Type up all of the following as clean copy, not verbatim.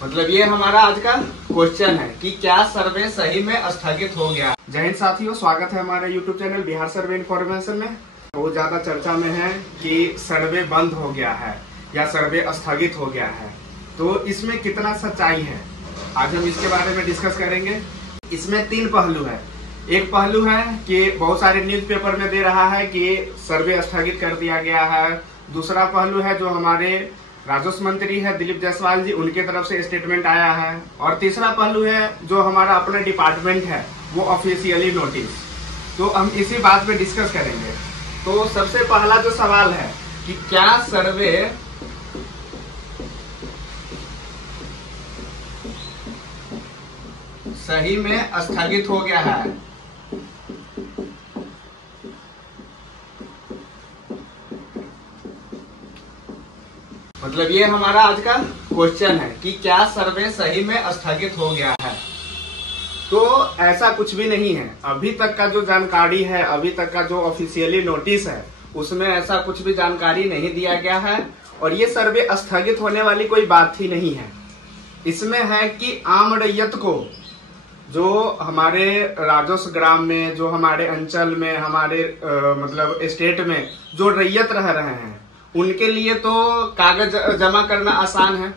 मतलब ये हमारा आज का क्वेश्चन है कि क्या सर्वे सही में स्थगित हो गया। जय हिंद साथियों, स्वागत है हमारे यूट्यूब चैनल बिहार सर्वे इन्फॉर्मेशन में। बहुत ज्यादा चर्चा में है कि सर्वे बंद हो गया है या सर्वे स्थगित हो गया है, तो इसमें कितना सच्चाई है, आज हम इसके बारे में डिस्कस करेंगे। इसमें तीन पहलू है। एक पहलू है कि बहुत सारे न्यूज़पेपर में दे रहा है कि सर्वे स्थगित कर दिया गया है। दूसरा पहलू है जो हमारे राजस्व मंत्री है दिलीप जायसवाल जी, उनके तरफ से स्टेटमेंट आया है। और तीसरा पहलू है जो हमारा अपना डिपार्टमेंट है वो ऑफिशियली नोटिस। तो हम इसी बात पे डिस्कस करेंगे। तो सबसे पहला जो सवाल है कि क्या सर्वे सही में स्थगित हो गया है। मतलब ये हमारा आज का क्वेश्चन है कि क्या सर्वे सही में स्थगित हो गया है। तो ऐसा कुछ भी नहीं है। अभी तक का जो जानकारी है, अभी तक का जो ऑफिशियली नोटिस है, उसमें ऐसा कुछ भी जानकारी नहीं दिया गया है और ये सर्वे स्थगित होने वाली कोई बात ही नहीं है। इसमें है कि आम रैयत को, जो हमारे राजस्व ग्राम में, जो हमारे अंचल में, हमारे मतलब स्टेट में जो रैयत रह रहे हैं, उनके लिए तो कागज जमा करना आसान है।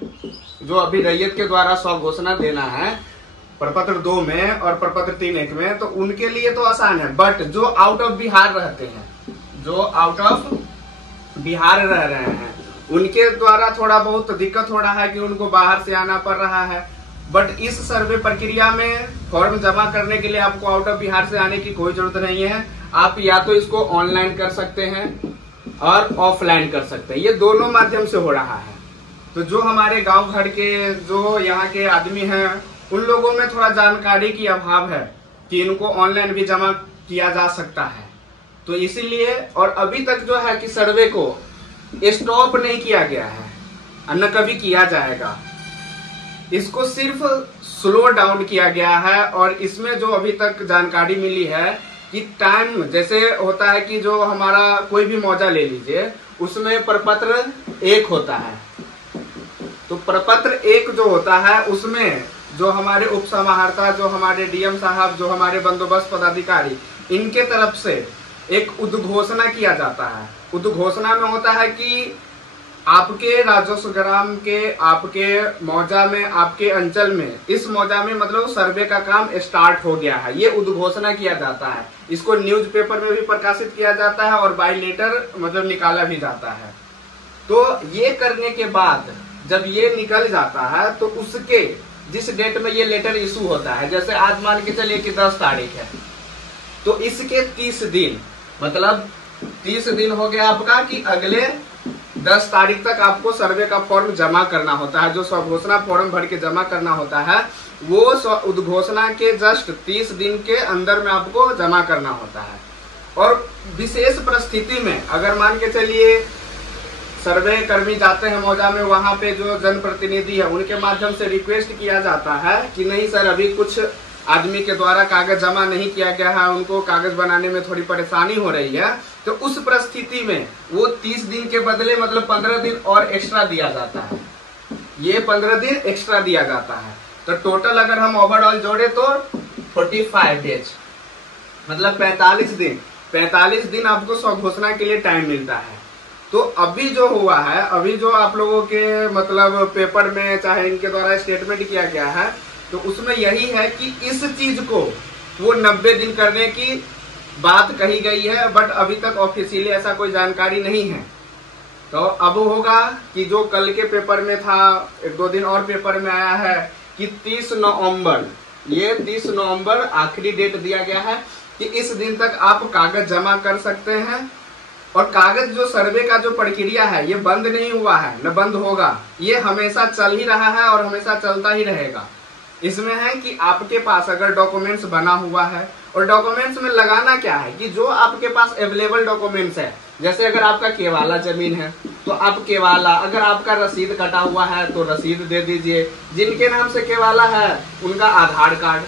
जो अभी रैयत के द्वारा स्वघोषणा देना है प्रपत्र 2 में और प्रपत्र 3(1) में, तो उनके लिए तो आसान है। बट जो आउट ऑफ बिहार रहते हैं, जो आउट ऑफ बिहार रह रहे हैं, उनके द्वारा थोड़ा बहुत दिक्कत हो रहा है कि उनको बाहर से आना पड़ रहा है। बट इस सर्वे प्रक्रिया में फॉर्म जमा करने के लिए आपको आउट ऑफ बिहार से आने की कोई जरूरत नहीं है। आप या तो इसको ऑनलाइन कर सकते हैं और ऑफलाइन कर सकते हैं। ये दोनों माध्यम से हो रहा है। तो जो हमारे गांव घर के, जो यहाँ के आदमी हैं, उन लोगों में थोड़ा जानकारी की अभाव है कि इनको ऑनलाइन भी जमा किया जा सकता है। तो इसीलिए, और अभी तक जो है कि सर्वे को स्टॉप नहीं किया गया है, न कभी किया जाएगा। इसको सिर्फ स्लो डाउन किया गया है। और इसमें जो अभी तक जानकारी मिली है कि टाइम, जैसे होता है कि जो हमारा कोई भी मौजा ले लीजिए, उसमें प्रपत्र 1 होता है। तो प्रपत्र 1 जो होता है, उसमें जो हमारे उप समाहर्ता, जो हमारे डीएम साहब, जो हमारे बंदोबस्त पदाधिकारी, इनके तरफ से एक उद्घोषणा किया जाता है। उद्घोषणा में होता है कि आपके राजस्व ग्राम के, आपके मौजा में, आपके अंचल में, इस मौजा में मतलब सर्वे का काम स्टार्ट हो गया है। ये उद्घोषणा किया जाता है। इसको न्यूज़पेपर में भी प्रकाशित किया जाता है और बाय लेटर मतलब निकाला भी जाता है। तो ये करने के बाद जब ये निकल जाता है, तो उसके जिस डेट में ये लेटर इशू होता है, जैसे आज मान के चलिए कि 10 तारीख है, तो इसके 30 दिन, मतलब 30 दिन हो गया आपका कि अगले 10 तारीख तक आपको सर्वे का फॉर्म जमा करना होता है। जो स्वघोषणा फॉर्म भर के जमा करना होता है, वो उद्घोषणा के जस्ट 30 दिन के अंदर में आपको जमा करना होता है। और विशेष परिस्थिति में अगर मान के चलिए सर्वे कर्मी जाते हैं मौजा में, वहां पे जो जनप्रतिनिधि है उनके माध्यम से रिक्वेस्ट किया जाता है कि नहीं सर, अभी कुछ आदमी के द्वारा कागज जमा नहीं किया गया है, उनको कागज बनाने में थोड़ी परेशानी हो रही है, तो उस परिस्थिति में वो 30 दिन के बदले मतलब 15 दिन और एक्स्ट्रा दिया जाता है। ये 15 दिन एक्स्ट्रा दिया जाता है। तो टोटल अगर हम ओवरऑल जोड़े तो 45 डेज, मतलब 45 दिन आपको स्वघोषणा के लिए टाइम मिलता है। तो अभी जो हुआ है, अभी जो आप लोगों के मतलब पेपर में चाहे इनके द्वारा स्टेटमेंट किया गया है, तो उसमें यही है कि इस चीज को वो 90 दिन करने की बात कही गई है। बट अभी तक ऑफिशियली ऐसा कोई जानकारी नहीं है। तो अब होगा कि जो कल के पेपर में था, 1-2 दिन और पेपर में आया है कि 30 नवंबर, ये 30 नवंबर आखिरी डेट दिया गया है कि इस दिन तक आप कागज जमा कर सकते हैं। और कागज जो सर्वे का जो प्रक्रिया है, ये बंद नहीं हुआ है, न बंद होगा। ये हमेशा चल ही रहा है और हमेशा चलता ही रहेगा। इसमें है कि आपके पास अगर डॉक्यूमेंट्स बना हुआ है, और डॉक्यूमेंट्स में लगाना क्या है कि जो आपके पास अवेलेबल डॉक्यूमेंट्स है, जैसे अगर आपका केवाला जमीन है तो आप केवाला, अगर आपका रसीद कटा हुआ है तो रसीद दे दीजिए, जिनके नाम से केवाला है उनका आधार कार्ड,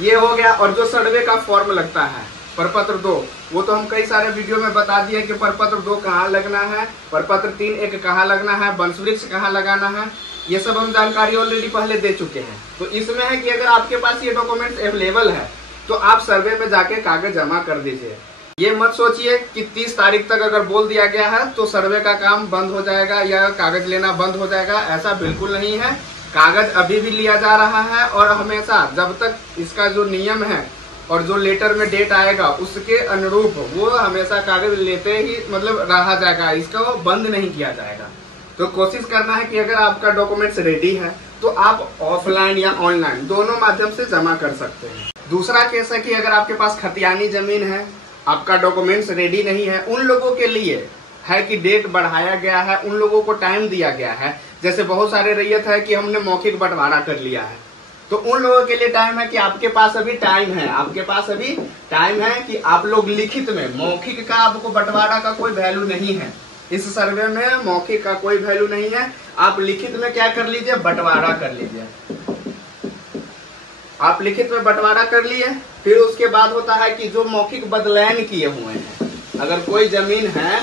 ये हो गया। और जो सर्वे का फॉर्म लगता है प्रपत्र 2, वो तो हम कई सारे वीडियो में बता दिए कि प्रपत्र 2 कहाँ लगना है, प्रपत्र 3(1) कहाँ लगना है, वंशवृक्ष कहाँ लगाना है। ये सब हम जानकारी ऑलरेडी पहले दे चुके हैं। तो इसमें है कि अगर आपके पास ये डॉक्यूमेंट्स अवेलेबल है तो आप सर्वे में जाके कागज जमा कर दीजिए। ये मत सोचिए कि 30 तारीख तक अगर बोल दिया गया है तो सर्वे का काम बंद हो जाएगा या कागज लेना बंद हो जाएगा, ऐसा बिल्कुल नहीं है। कागज अभी भी लिया जा रहा है और हमेशा जब तक इसका जो नियम है और जो लेटर में डेट आएगा उसके अनुरूप वो हमेशा कागज लेते ही मतलब रहा जाएगा, इसका वो बंद नहीं किया जाएगा। तो कोशिश करना है कि अगर आपका डॉक्यूमेंट्स रेडी है तो आप ऑफलाइन या ऑनलाइन दोनों माध्यम से जमा कर सकते हैं। दूसरा केस है कि अगर आपके पास खतियानी जमीन है, आपका डॉक्यूमेंट्स रेडी नहीं है, उन लोगों के लिए है कि डेट बढ़ाया गया है, उन लोगों को टाइम दिया गया है। जैसे बहुत सारे रैयत है कि हमने मौखिक बंटवारा कर लिया है, तो उन लोगों के लिए टाइम है कि आपके पास अभी टाइम है, आपके पास अभी टाइम है कि आप लोग लिखित में, मौखिक का आपको बंटवारा का कोई वैल्यू नहीं है इस सर्वे में, मौखिक का कोई वैल्यू नहीं है। आप लिखित में क्या कर लीजिए, बंटवारा कर लीजिए। आप लिखित में बंटवारा कर लिए, फिर उसके बाद होता है कि जो मौखिक बदलायन किए हुए हैं, अगर कोई जमीन है,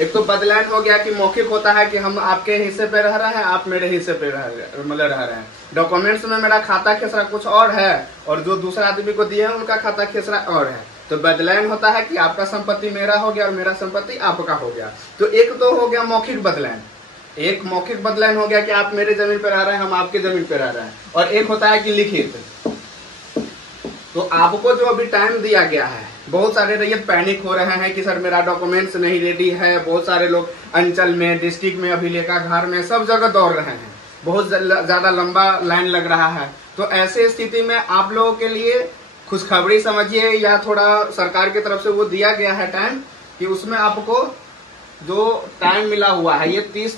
एक तो बदलायन हो गया कि मौखिक होता है कि हम आपके हिस्से पे रह रहे हैं, आप मेरे हिस्से पे रह रहे हैं। डॉक्यूमेंट्स में मेरा खाता खेसरा कुछ और है और जो दूसरा आदमी को दिए हैं उनका खाता खेसरा और है। तो बदलायन होता है कि आपका संपत्ति मेरा हो गया और मेरा संपत्ति आपका हो गया। तो एक तो हो गया मौखिक बदलायन, एक मौखिक बदलायन हो गया कि आप मेरे जमीन पे रह रहे हैं, हम आपके जमीन पे रह रहे हैं, और एक होता है कि लिखित। तो आपको जो अभी टाइम दिया गया है, बहुत सारे रैयत पैनिक हो रहे हैं कि सर मेरा डॉक्यूमेंट्स नहीं रेडी है। बहुत सारे लोग अंचल में, डिस्ट्रिक्ट में, अभिलेखागार में, सब जगह दौड़ रहे हैं, बहुत ज्यादा लंबा लाइन लग रहा है। तो ऐसे स्थिति में आप लोगों के लिए खुशखबरी समझिए या थोड़ा सरकार की तरफ से वो दिया गया है टाइम कि उसमें आपको जो टाइम मिला हुआ है ये 30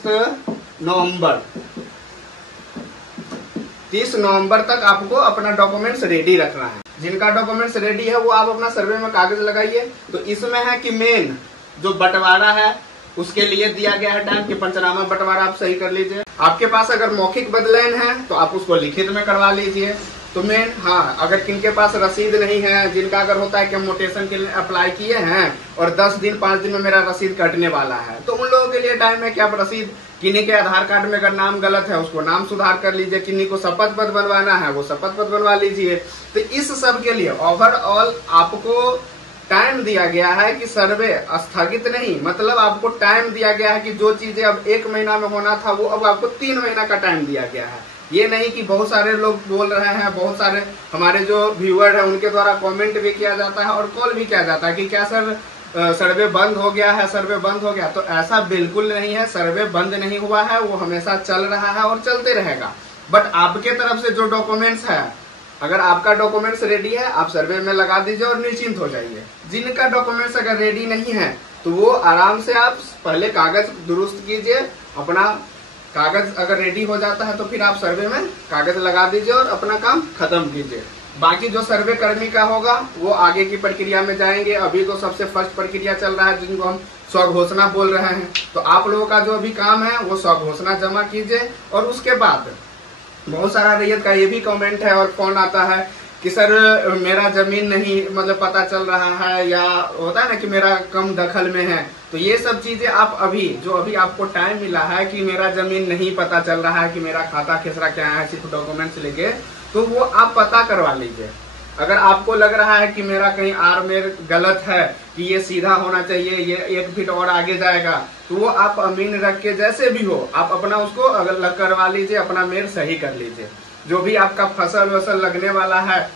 नवंबर तक आपको अपना डॉक्यूमेंट्स रेडी रखना है। जिनका डॉक्यूमेंट्स रेडी है वो आप अपना सर्वे में कागज लगाइए। तो इसमें है कि मेन जो बंटवारा है उसके लिए दिया गया है टाइम कि पंचनामा बंटवारा आप सही कर लीजिए। आपके पास अगर मौखिक बदलायन है तो आप उसको लिखित में करवा लीजिए। तो मेन हाँ, अगर किनके पास रसीद नहीं है, जिनका अगर होता है कि हम मोटेशन के लिए अप्लाई किए हैं और 10 दिन 5 दिन में मेरा रसीद कटने वाला है, तो उन लोगों के लिए टाइम है कि आप रसीद, किन्हीं के आधार कार्ड में अगर नाम गलत है उसको नाम सुधार कर लीजिए, किन्हीं को शपथ पत्र बनवाना है वो शपथ पत्र बनवा लीजिए। तो इस सब के लिए ओवरऑल आपको टाइम दिया गया है कि सर्वे स्थगित नहीं, मतलब आपको टाइम दिया गया है कि जो चीजें अब 1 महीना में होना था वो अब आपको 3 महीना का टाइम दिया गया है। ये नहीं कि बहुत सारे लोग बोल रहे हैं, बहुत सारे हमारे जो व्यूअर है उनके द्वारा कमेंट भी किया जाता है और कॉल भी किया जाता है कि क्या सर सर्वे बंद हो गया है, सर्वे बंद हो गया। तो ऐसा बिल्कुल नहीं है, सर्वे बंद नहीं हुआ है, वो हमेशा चल रहा है और चलते रहेगा। बट आपके तरफ से जो डॉक्यूमेंट्स है, अगर आपका डॉक्यूमेंट्स रेडी है आप सर्वे में लगा दीजिए और निश्चिंत हो जाइए। जिनका डॉक्यूमेंट्स अगर रेडी नहीं है तो वो आराम से आप पहले कागज दुरुस्त कीजिए, अपना कागज अगर रेडी हो जाता है तो फिर आप सर्वे में कागज लगा दीजिए और अपना काम खत्म कीजिए। बाकी जो सर्वे कर्मी का होगा वो आगे की प्रक्रिया में जाएंगे। अभी तो सबसे फर्स्ट प्रक्रिया चल रहा है जिनको हम स्वघोषणा बोल रहे हैं। तो आप लोगों का जो अभी काम है वो स्वघोषणा जमा कीजिए। और उसके बाद बहुत सारा रैयत का ये भी कमेंट है और फोन आता है कि सर मेरा जमीन नहीं मतलब पता चल रहा है, या होता है ना कि मेरा कम दखल में है। तो ये सब चीजें आप अभी आपको टाइम मिला है कि मेरा जमीन नहीं पता चल रहा है कि मेरा खाता खेसरा क्या है, सिर्फ डॉक्यूमेंट्स लेके, तो वो आप पता करवा लीजिए। अगर आपको लग रहा है कि मेरा कहीं आर मेर गलत है कि ये सीधा होना चाहिए, ये 1 फीट और आगे जाएगा, तो वो आप अमीन रख के जैसे भी हो आप अपना उसको अगर करवा लीजिए, अपना मेर सही कर लीजिए। जो भी आपका फसल वसल लगने वाला है,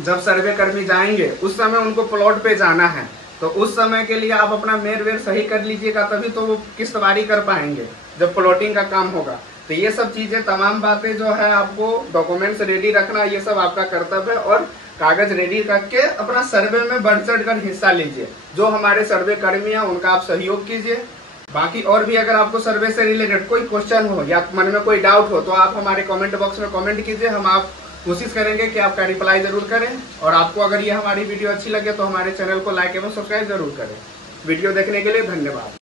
जब सर्वे कर्मी जाएंगे उस समय उनको प्लॉट पे जाना है, तो उस समय के लिए आप अपना मेर वेर सही कर लीजिएगा, तभी तो वो किस्तवारी कर पाएंगे जब प्लॉटिंग का काम होगा। तो ये सब चीजें, तमाम बातें जो है आपको डॉक्यूमेंट्स रेडी रखना, ये सब आपका कर्तव्य है। और कागज रेडी करके अपना सर्वे में बढ़ चढ़ कर हिस्सा लीजिए। जो हमारे सर्वे कर्मी है उनका आप सहयोग कीजिए। बाकी और भी अगर आपको सर्वे से रिलेटेड कोई क्वेश्चन हो या मन में कोई डाउट हो तो आप हमारे कमेंट बॉक्स में कमेंट कीजिए। हम आप कोशिश करेंगे कि आपका रिप्लाई जरूर करें। और आपको अगर ये हमारी वीडियो अच्छी लगे तो हमारे चैनल को लाइक एवं सब्सक्राइब जरूर करें। वीडियो देखने के लिए धन्यवाद।